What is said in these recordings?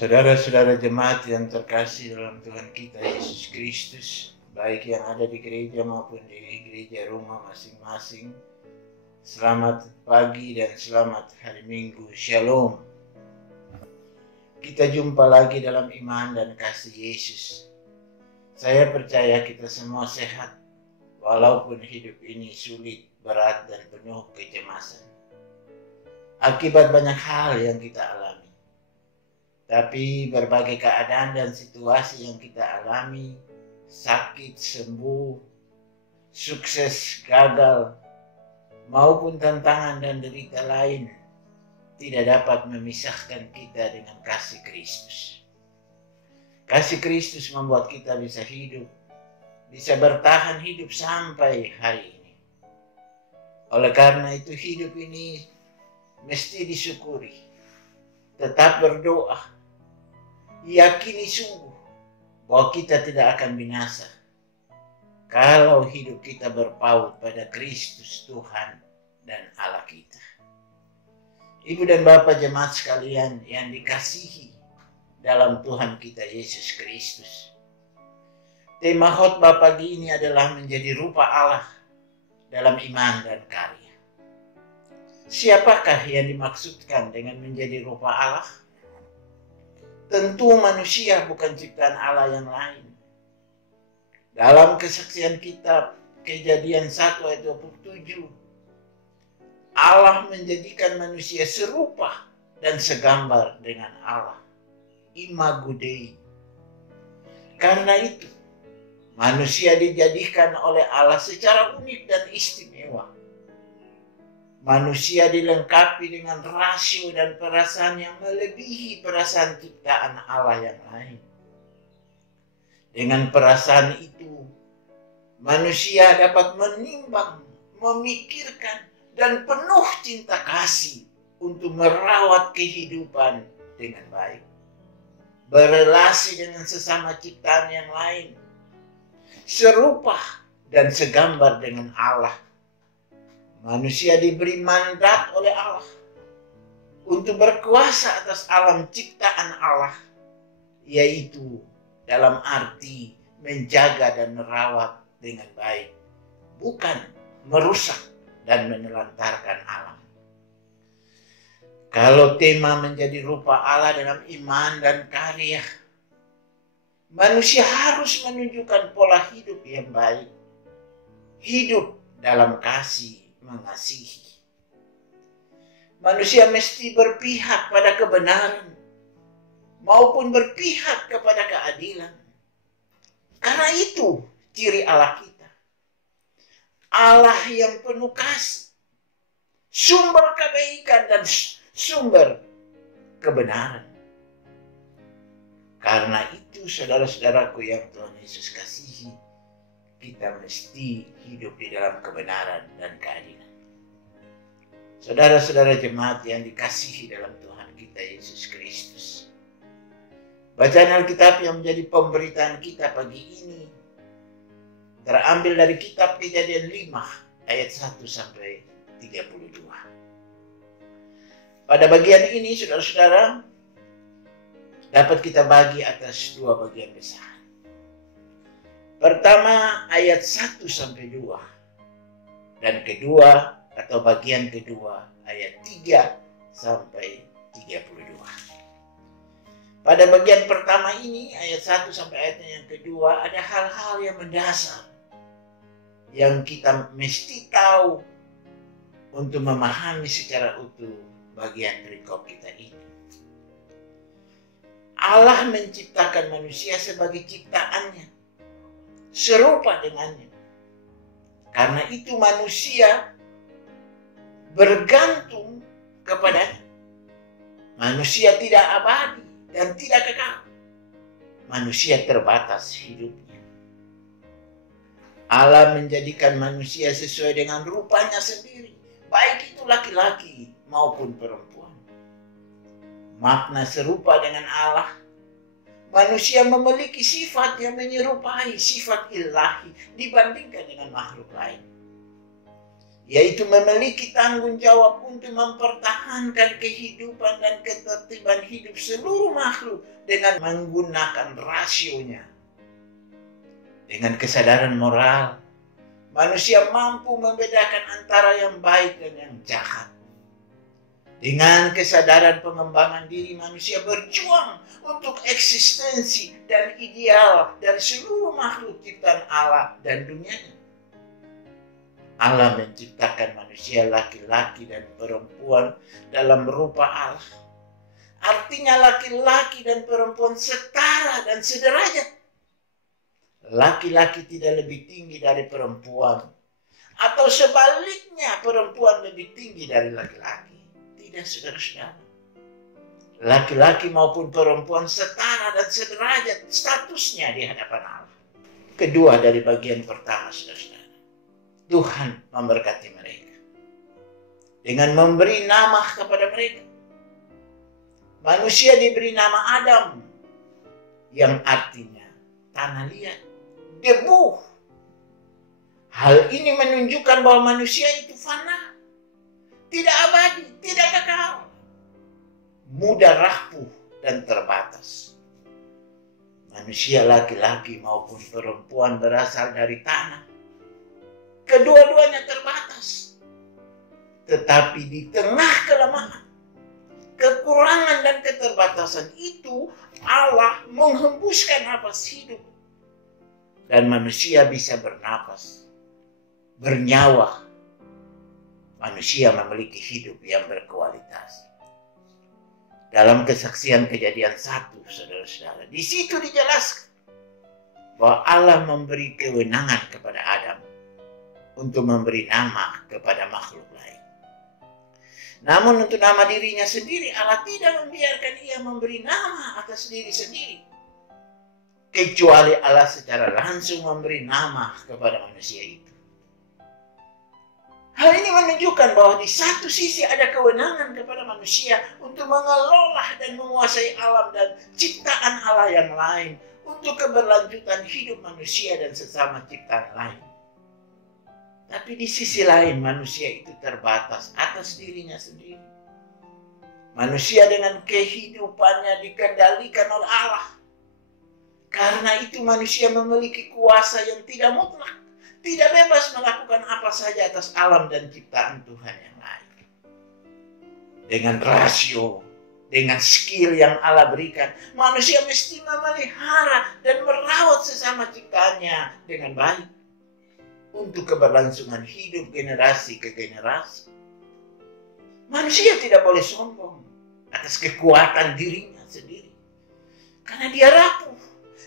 Saudara-saudara jemaat yang terkasih dalam Tuhan kita Yesus Kristus, baik yang ada di gereja maupun di gereja rumah masing-masing, selamat pagi dan selamat hari Minggu. Shalom. Kita jumpa lagi dalam iman dan kasih Yesus. Saya percaya kita semua sehat, walaupun hidup ini sulit, berat, dan penuh kecemasan. Akibat banyak hal yang kita alami. Tapi berbagai keadaan dan situasi yang kita alami, sakit, sembuh, sukses, gagal, maupun tantangan dan derita lain, tidak dapat memisahkan kita dengan kasih Kristus. Kasih Kristus membuat kita bisa hidup, bisa bertahan hidup sampai hari ini. Oleh karena itu hidup ini mesti disyukuri, tetap berdoa, yakini sungguh bahwa kita tidak akan binasa kalau hidup kita berpaut pada Kristus Tuhan dan Allah kita. Ibu dan Bapak jemaat sekalian yang dikasihi dalam Tuhan kita Yesus Kristus. Tema khotbah pagi ini adalah menjadi rupa Allah dalam iman dan karya. Siapakah yang dimaksudkan dengan menjadi rupa Allah? Tentu manusia, bukan ciptaan Allah yang lain. Dalam kesaksian kitab Kejadian 1 ayat 27, Allah menjadikan manusia serupa dan segambar dengan Allah. Imago Dei. Karena itu, manusia dijadikan oleh Allah secara unik dan istimewa. Manusia dilengkapi dengan rasio dan perasaan yang melebihi perasaan ciptaan Allah yang lain. Dengan perasaan itu, manusia dapat menimbang, memikirkan, dan penuh cinta kasih untuk merawat kehidupan dengan baik. Berelasi dengan sesama ciptaan yang lain, serupa dan segambar dengan Allah. Manusia diberi mandat oleh Allah untuk berkuasa atas alam ciptaan Allah, yaitu dalam arti menjaga dan merawat dengan baik, bukan merusak dan menelantarkan alam. Kalau tema menjadi rupa Allah dalam iman dan karya, manusia harus menunjukkan pola hidup yang baik, hidup dalam kasih, mengasihi. Manusia mesti berpihak pada kebenaran maupun berpihak kepada keadilan. Karena itu ciri Allah kita. Allah yang penuh kasih, sumber kebaikan dan sumber kebenaran. Karena itu saudara-saudaraku yang Tuhan Yesus kasihi, kita mesti hidup di dalam kebenaran dan keadilan. Saudara-saudara jemaat yang dikasihi dalam Tuhan kita Yesus Kristus. Bacaan Alkitab yang menjadi pemberitaan kita pagi ini terambil dari kitab Kejadian 5 ayat 1 sampai 32. Pada bagian ini saudara-saudara dapat kita bagi atas dua bagian besar. Pertama ayat 1 sampai 2 dan kedua atau bagian kedua ayat 3 sampai 32. Pada bagian pertama ini ayat 1 sampai ayat yang kedua ada hal-hal yang mendasar yang kita mesti tahu untuk memahami secara utuh bagian perikop kita ini. Allah menciptakan manusia sebagai ciptaannya, serupa dengannya. Karena itu manusia bergantung kepadanya. Manusia tidak abadi dan tidak kekal. Manusia terbatas hidupnya. Allah menjadikan manusia sesuai dengan rupanya sendiri, baik itu laki-laki maupun perempuan. Makna serupa dengan Allah, manusia memiliki sifat yang menyerupai sifat ilahi dibandingkan dengan makhluk lain. yaitu memiliki tanggung jawab untuk mempertahankan kehidupan dan ketertiban hidup seluruh makhluk dengan menggunakan rasionya. Dengan kesadaran moral, manusia mampu membedakan antara yang baik dan yang jahat. Dengan kesadaran pengembangan diri, manusia berjuang untuk eksistensi dan ideal dari seluruh makhluk ciptaan Allah dan dunianya. Allah menciptakan manusia laki-laki dan perempuan dalam rupa Allah. Artinya laki-laki dan perempuan setara dan sederajat. Laki-laki tidak lebih tinggi dari perempuan, atau sebaliknya perempuan lebih tinggi dari laki-laki. Tidak, saudara-saudara. Laki-laki maupun perempuan setara dan sederajat statusnya di hadapan Allah. Kedua dari bagian pertama, saudara-saudara, Tuhan memberkati mereka dengan memberi nama kepada mereka. Manusia diberi nama Adam, yang artinya tanah liat, debu. Hal ini menunjukkan bahwa manusia itu fana, tidak abadi, tidak kekal, mudah rapuh dan terbatas. Manusia laki-laki maupun perempuan berasal dari tanah. Kedua-duanya terbatas. Tetapi di tengah kelemahan, kekurangan dan keterbatasan itu, Allah menghembuskan napas hidup. Dan manusia bisa bernapas, bernyawa. Manusia memiliki hidup yang berkualitas. Dalam kesaksian Kejadian 1, saudara-saudara, di situ dijelaskan bahwa Allah memberi kewenangan kepada Adam untuk memberi nama kepada makhluk lain. Namun untuk nama dirinya sendiri, Allah tidak membiarkan ia memberi nama atas diri sendiri, kecuali Allah secara langsung memberi nama kepada manusia itu. Hal ini menunjukkan bahwa di satu sisi ada kewenangan kepada manusia untuk mengelola dan menguasai alam dan ciptaan Allah yang lain untuk keberlanjutan hidup manusia dan sesama ciptaan lain. Tapi di sisi lain manusia itu terbatas atas dirinya sendiri. Manusia dengan kehidupannya dikendalikan oleh Allah. Karena itu manusia memiliki kuasa yang tidak mutlak, tidak bebas melakukan apa saja atas alam dan ciptaan Tuhan yang lain. Dengan rasio, dengan skill yang Allah berikan, manusia mesti memelihara dan merawat sesama ciptaannya dengan baik untuk keberlangsungan hidup generasi ke generasi. Manusia tidak boleh sombong atas kekuatan dirinya sendiri, karena dia rapuh,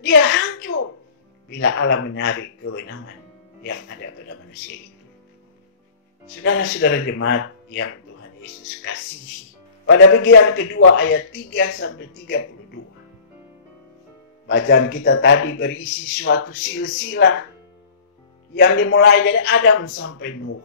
dia hancur bila Allah menarik kewenangan yang ada pada manusia itu. Saudara-saudara jemaat yang Tuhan Yesus kasihi, pada bagian kedua ayat 3-32, bacaan kita tadi berisi suatu silsilah yang dimulai dari Adam sampai Nuh,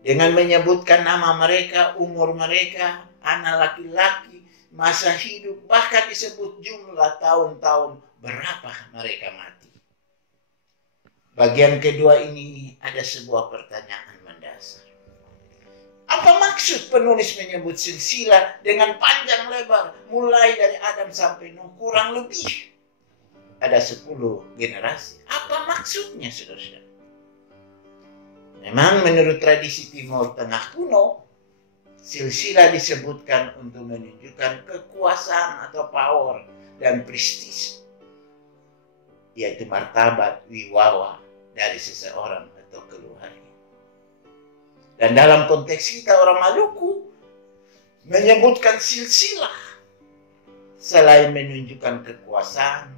dengan menyebutkan nama mereka, umur mereka, anak laki-laki, masa hidup, bahkan disebut jumlah tahun-tahun berapa mereka mati. Bagian kedua ini ada sebuah pertanyaan mendasar. Apa maksud penulis menyebut silsilah dengan panjang lebar mulai dari Adam sampai Nuh? Kurang lebih ada 10 generasi. Apa maksudnya, saudara-saudara? Memang menurut tradisi Timur Tengah kuno, silsilah disebutkan untuk menunjukkan kekuasaan atau power dan prestis, yaitu martabat, wibawa dari seseorang atau keluarga. Dan dalam konteks kita orang Maluku menyebutkan silsilah selain menunjukkan kekuasaan,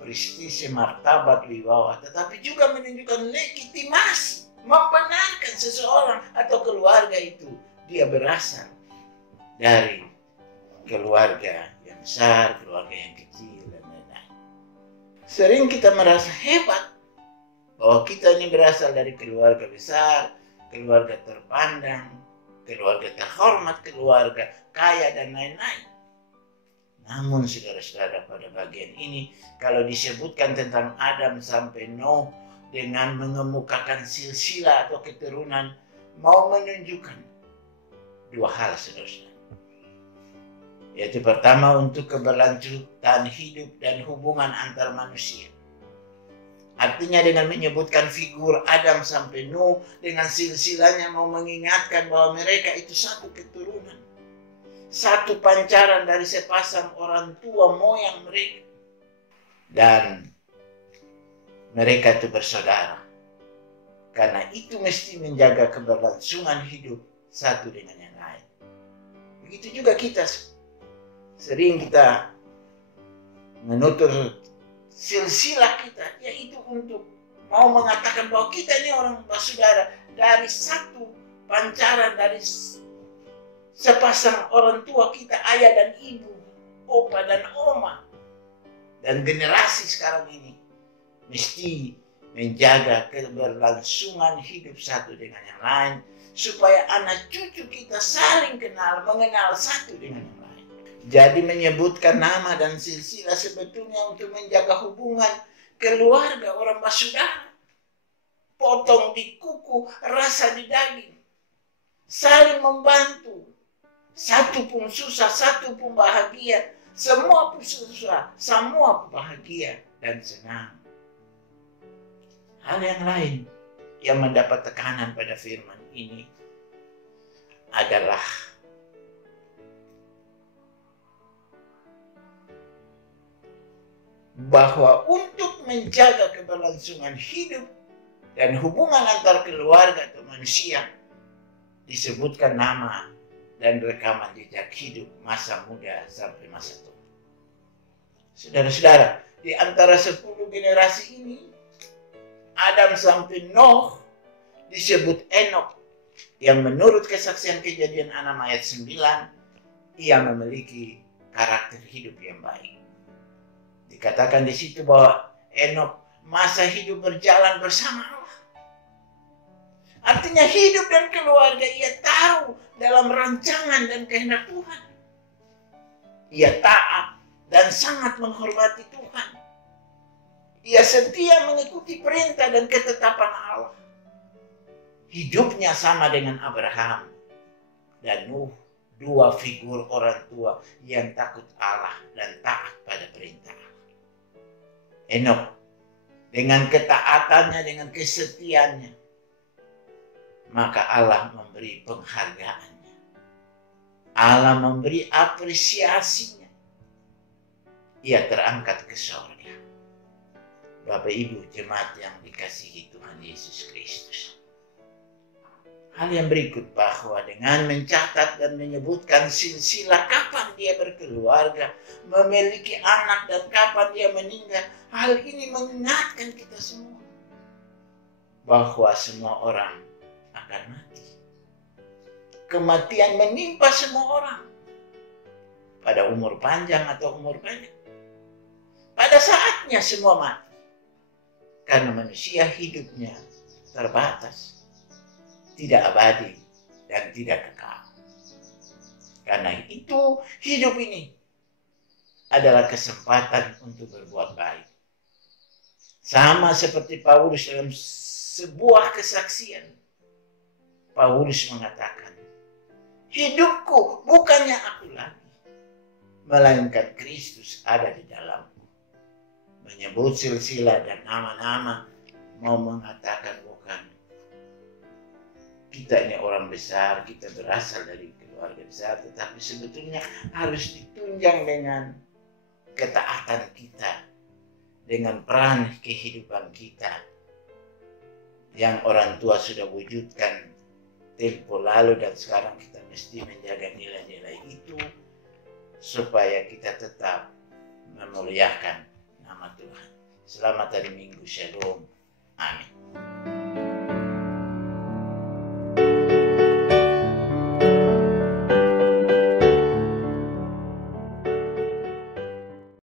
prestis, martabat, wibawa, tetapi juga menunjukkan legitimasi, membenarkan seseorang atau keluarga itu dia berasal dari keluarga yang besar, keluarga yang kecil, dan lain-lain. Sering kita merasa hebat bahwa kita ini berasal dari keluarga besar, keluarga terpandang, keluarga terhormat, keluarga kaya, dan lain-lain. Namun saudara-saudara, pada bagian ini kalau disebutkan tentang Adam sampai Nuh dengan mengemukakan silsilah atau keturunan mau menunjukkan dua hal, saudara. Yaitu pertama, untuk keberlanjutan hidup dan hubungan antar manusia. Artinya dengan menyebutkan figur Adam sampai Nuh dengan silsilahnya mau mengingatkan bahwa mereka itu satu keturunan, satu pancaran dari sepasang orang tua moyang mereka. Dan mereka itu bersaudara. Karena itu mesti menjaga keberlangsungan hidup satu dengan yang lain. Begitu juga kita. Sering kita menutur silsilah kita, yaitu untuk mau mengatakan bahwa kita ini orang bersaudara dari satu pancaran, dari sepasang orang tua kita, ayah dan ibu, opa dan oma. Dan generasi sekarang ini mesti menjaga keberlangsungan hidup satu dengan yang lain, supaya anak cucu kita saling kenal, mengenal satu dengan yang lain. Jadi menyebutkan nama dan silsilah sebetulnya untuk menjaga hubungan keluarga orang bersaudara. Potong di kuku, rasa di daging. Saling membantu. Satu pun susah, satu pun bahagia. Semua pun susah, semua pun bahagia dan senang. Hal yang lain yang mendapat tekanan pada firman ini adalah bahwa untuk menjaga keberlangsungan hidup dan hubungan antar keluarga atau manusia, disebutkan nama dan rekaman jejak hidup masa muda sampai masa tua. Saudara-saudara, di antara 10 generasi ini, Adam sampai Nuh disebut Enok, yang menurut kesaksian Kejadian 6 ayat 9, ia memiliki karakter hidup yang baik. Dikatakan di situ bahwa Enok masa hidup berjalan bersama Allah. Artinya hidup dan keluarga ia taruh dalam rancangan dan kehendak Tuhan. Ia taat dan sangat menghormati Tuhan. Ia setia mengikuti perintah dan ketetapan Allah. Hidupnya sama dengan Abraham dan Nuh, dua figur orang tua yang takut Allah dan taat pada perintah Allah. Enok dengan ketaatannya, dengan kesetiaannya, maka Allah memberi penghargaannya. Allah memberi apresiasinya. Ia terangkat ke surga. Bapak Ibu jemaat yang dikasihi Tuhan Yesus Kristus. Hal yang berikut, bahwa dengan mencatat dan menyebutkan silsilah kapan dia berkeluarga, memiliki anak, dan kapan dia meninggal, hal ini mengingatkan kita semua bahwa semua orang akan mati. Kematian menimpa semua orang, pada umur panjang atau umur pendek. Pada saatnya semua mati, karena manusia hidupnya terbatas, tidak abadi dan tidak kekal. Karena itu hidup ini adalah kesempatan untuk berbuat baik. Sama seperti Paulus dalam sebuah kesaksian. Paulus mengatakan, hidupku bukannya aku lagi, melainkan Kristus ada di dalamku. Menyebut silsilah dan nama-nama mau mengatakan bukan kita ini orang besar, kita berasal dari keluarga besar, tetapi sebetulnya harus ditunjang dengan ketaatan kita, dengan peran kehidupan kita yang orang tua sudah wujudkan tempo lalu, dan sekarang kita mesti menjaga nilai-nilai itu supaya kita tetap memuliakan nama Tuhan. Selamat hari Minggu, Shalom, amin.